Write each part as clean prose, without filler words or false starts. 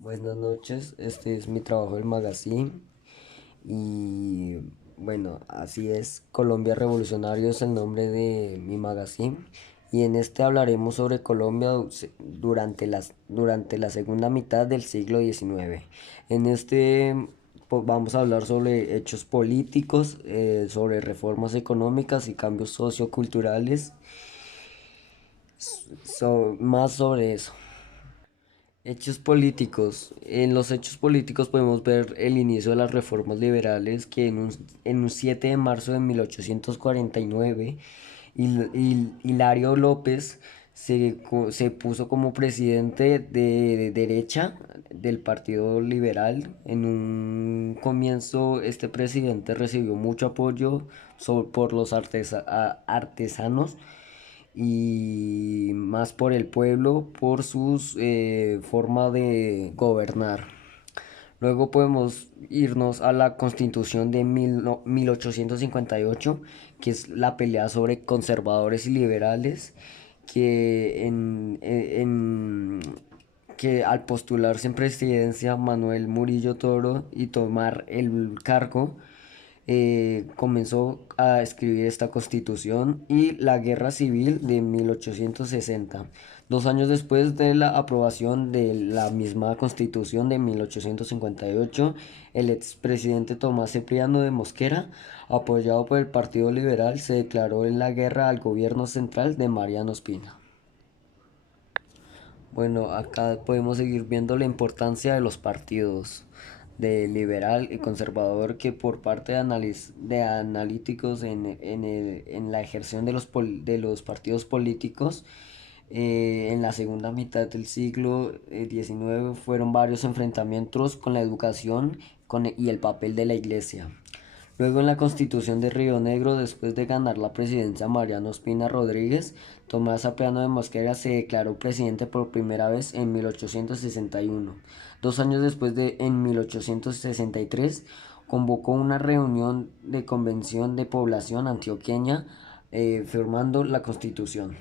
Buenas noches, este es mi trabajo del magazine y bueno, así es, Colombia Revolucionario es el nombre de mi magazine y en este hablaremos sobre Colombia durante la segunda mitad del siglo XIX. En este vamos a hablar sobre hechos políticos, sobre reformas económicas y cambios socioculturales, más sobre eso. Hechos políticos. En los hechos políticos podemos ver el inicio de las reformas liberales que en un 7 de marzo de 1849 Hilario López se puso como presidente de derecha del Partido Liberal. En un comienzo este presidente recibió mucho apoyo por los artesanos y más por el pueblo, por su forma de gobernar. Luego podemos irnos a la Constitución de 1858, que es la pelea sobre conservadores y liberales, que, que al postularse en presidencia Manuel Murillo Toro y tomar el cargo, comenzó a escribir esta constitución y la guerra civil de 1860. 2 años después de la aprobación de la misma constitución de 1858, el expresidente Tomás Cipriano de Mosquera, apoyado por el Partido Liberal, se declaró en la guerra al gobierno central de Mariano Espina. Bueno, acá podemos seguir viendo la importancia de los partidos de liberal y conservador que por parte de analíticos en la ejerción de los partidos políticos en la segunda mitad del siglo XIX fueron varios enfrentamientos con la educación y el papel de la iglesia. Luego en la Constitución de Río Negro, después de ganar la presidencia Mariano Espina Rodríguez, Tomás Cipriano de Mosquera se declaró presidente por primera vez en 1861. 2 años después en 1863, convocó una reunión de convención de población antioqueña firmando la Constitución.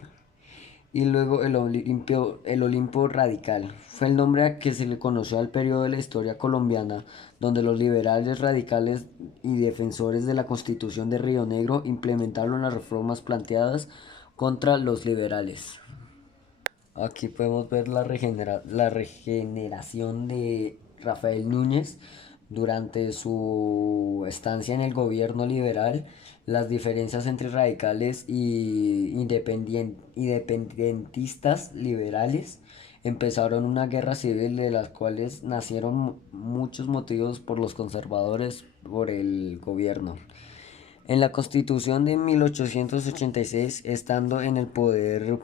Y luego el Olimpo Radical. Fue el nombre a que se le conoció al periodo de la historia colombiana, donde los liberales radicales y defensores de la Constitución de Río Negro implementaron las reformas planteadas contra los liberales. Aquí podemos ver la regeneración de Rafael Núñez durante su estancia en el gobierno liberal, las diferencias entre radicales y independentistas liberales empezaron una guerra civil de las cuales nacieron muchos motivos por los conservadores por el gobierno. En la Constitución de 1886, estando en el poder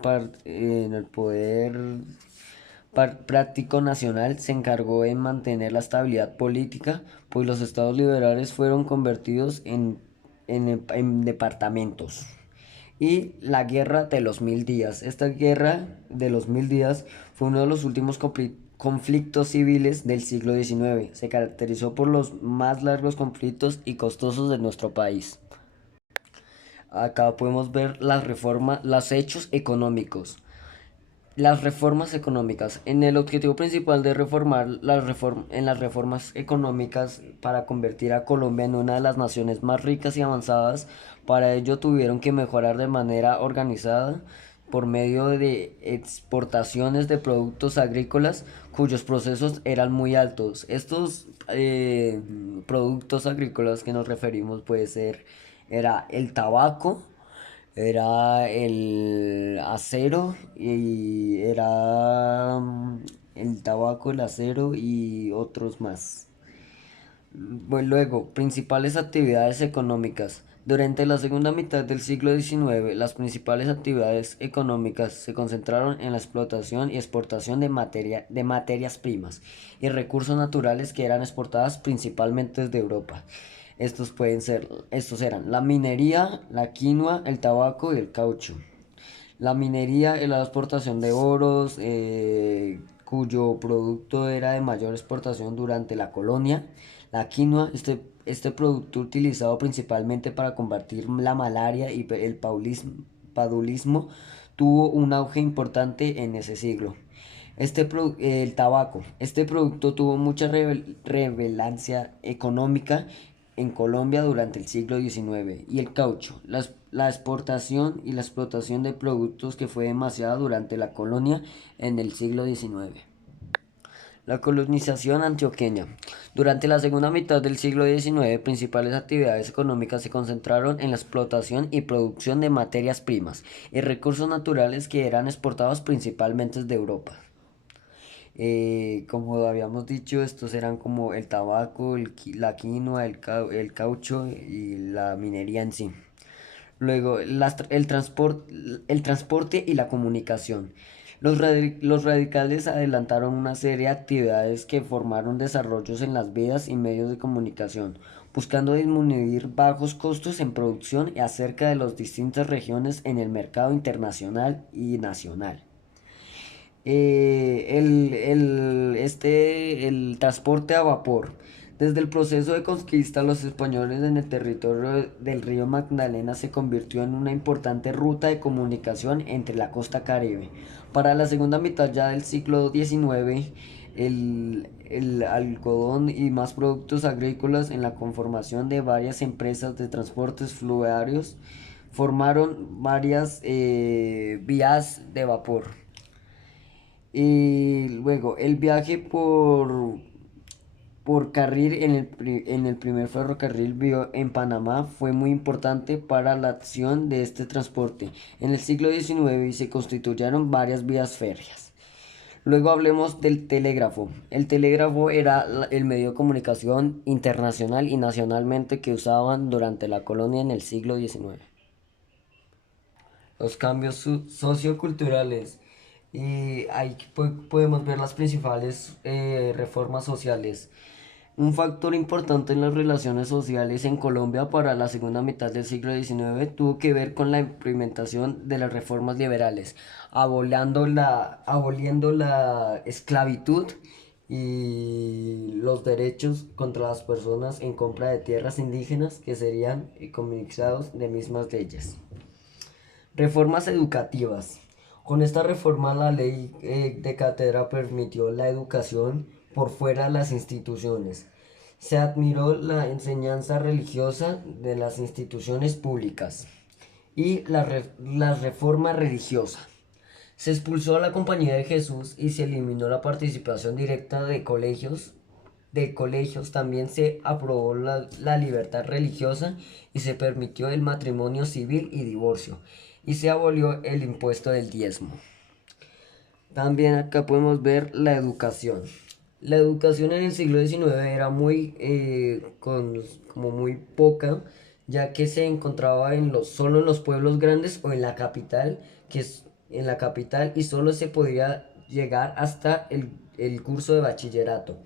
práctico nacional, se encargó de mantener la estabilidad política, pues los estados liberales fueron convertidos en departamentos. Y la guerra de los 1000 días. Esta guerra de los 1000 días fue uno de los últimos conflictos civiles del siglo XIX. Se caracterizó por los más largos conflictos y costosos de nuestro país. Acá podemos ver los hechos económicos. Las reformas económicas. En el objetivo principal de en las reformas económicas para convertir a Colombia en una de las naciones más ricas y avanzadas, para ello tuvieron que mejorar de manera organizada por medio de exportaciones de productos agrícolas cuyos procesos eran muy altos. Estos productos agrícolas que nos referimos era el tabaco, era el acero y era el tabaco, el acero y otros más. Bueno, luego, principales actividades económicas. Durante la segunda mitad del siglo XIX, las principales actividades económicas se concentraron en la explotación y exportación de materias primas y recursos naturales que eran exportadas principalmente desde Europa. Estos eran la minería, la quinoa, el tabaco y el caucho. La minería es la exportación de oros, cuyo producto era de mayor exportación durante la colonia. La quinoa, este producto utilizado principalmente para combatir la malaria y padulismo, tuvo un auge importante en ese siglo. El tabaco. Este producto tuvo mucha relevancia económica en Colombia durante el siglo XIX. Y el caucho. La exportación y la explotación de productos que fue demasiada durante la colonia en el siglo XIX. La colonización antioqueña. Durante la segunda mitad del siglo XIX, principales actividades económicas se concentraron en la explotación y producción de materias primas y recursos naturales que eran exportados principalmente de Europa. Como habíamos dicho, estos eran como el tabaco, la quinoa, el caucho y la minería en sí. Luego, el transporte y la comunicación. Los radicales adelantaron una serie de actividades que formaron desarrollos en las vías y medios de comunicación, buscando disminuir bajos costos en producción y acerca de las distintas regiones en el mercado internacional y nacional. El transporte a vapor. Desde el proceso de conquista, los españoles en el territorio del río Magdalena se convirtió en una importante ruta de comunicación entre la costa Caribe. Para la segunda mitad ya del siglo XIX, el algodón y más productos agrícolas en la conformación de varias empresas de transportes fluviales formaron varias vías de vapor. Y luego el viaje por carril en el primer ferrocarril vio en Panamá fue muy importante para la acción de este transporte en el siglo XIX y se constituyeron varias vías férreas. Luego hablemos del telégrafo. El telégrafo era el medio de comunicación internacional y nacionalmente que usaban durante la colonia en el siglo XIX. Los cambios socioculturales. Y ahí podemos ver las principales reformas sociales. Un factor importante en las relaciones sociales en Colombia para la segunda mitad del siglo XIX tuvo que ver con la implementación de las reformas liberales, aboliendo la esclavitud y los derechos contra las personas en compra de tierras indígenas que serían comunicados de mismas leyes. Reformas educativas. Con esta reforma la ley de cátedra permitió la educación por fuera de las instituciones. Se admiró la enseñanza religiosa de las instituciones públicas y la reforma religiosa. Se expulsó a la Compañía de Jesús y se eliminó la participación directa de colegios. También se aprobó la libertad religiosa y se permitió el matrimonio civil y divorcio y se abolió el impuesto del diezmo. También acá podemos ver la educación. La educación en el siglo XIX era como muy poca, ya que se encontraba solo en los pueblos grandes o en la capital, en la capital y solo se podía llegar hasta el curso de bachillerato.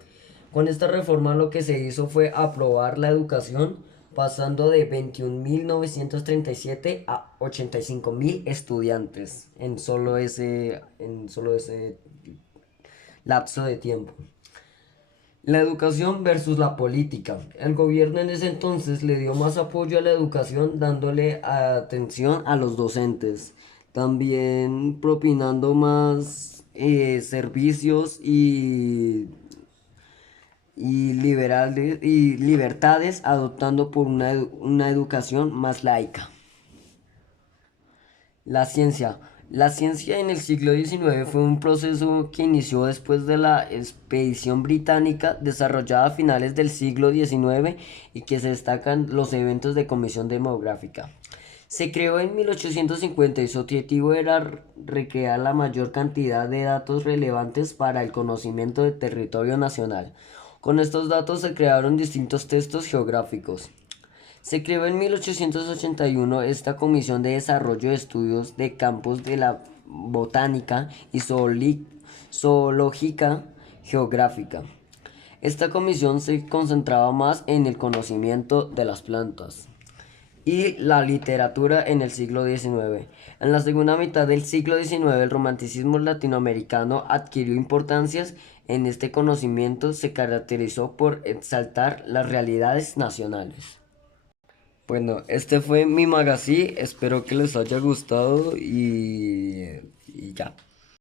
Con esta reforma lo que se hizo fue aprobar la educación pasando de 21.937 a 85.000 estudiantes en solo ese lapso de tiempo. La educación versus la política. El gobierno en ese entonces le dio más apoyo a la educación dándole atención a los docentes, también propinando más servicios y libertades, adoptando por una educación más laica. La ciencia. La ciencia en el siglo XIX fue un proceso que inició después de la expedición británica desarrollada a finales del siglo XIX y que se destacan los eventos de comisión demográfica. Se creó en 1850 y su objetivo era recrear la mayor cantidad de datos relevantes para el conocimiento del territorio nacional. Con estos datos se crearon distintos textos geográficos. Se creó en 1881 esta Comisión de Desarrollo de Estudios de Campos de la Botánica y Zoológica Geográfica. Esta comisión se concentraba más en el conocimiento de las plantas y la literatura en el siglo XIX. En la segunda mitad del siglo XIX, el romanticismo latinoamericano adquirió importancia en este conocimiento, se caracterizó por exaltar las realidades nacionales. Bueno, este fue mi magazine, espero que les haya gustado y ya.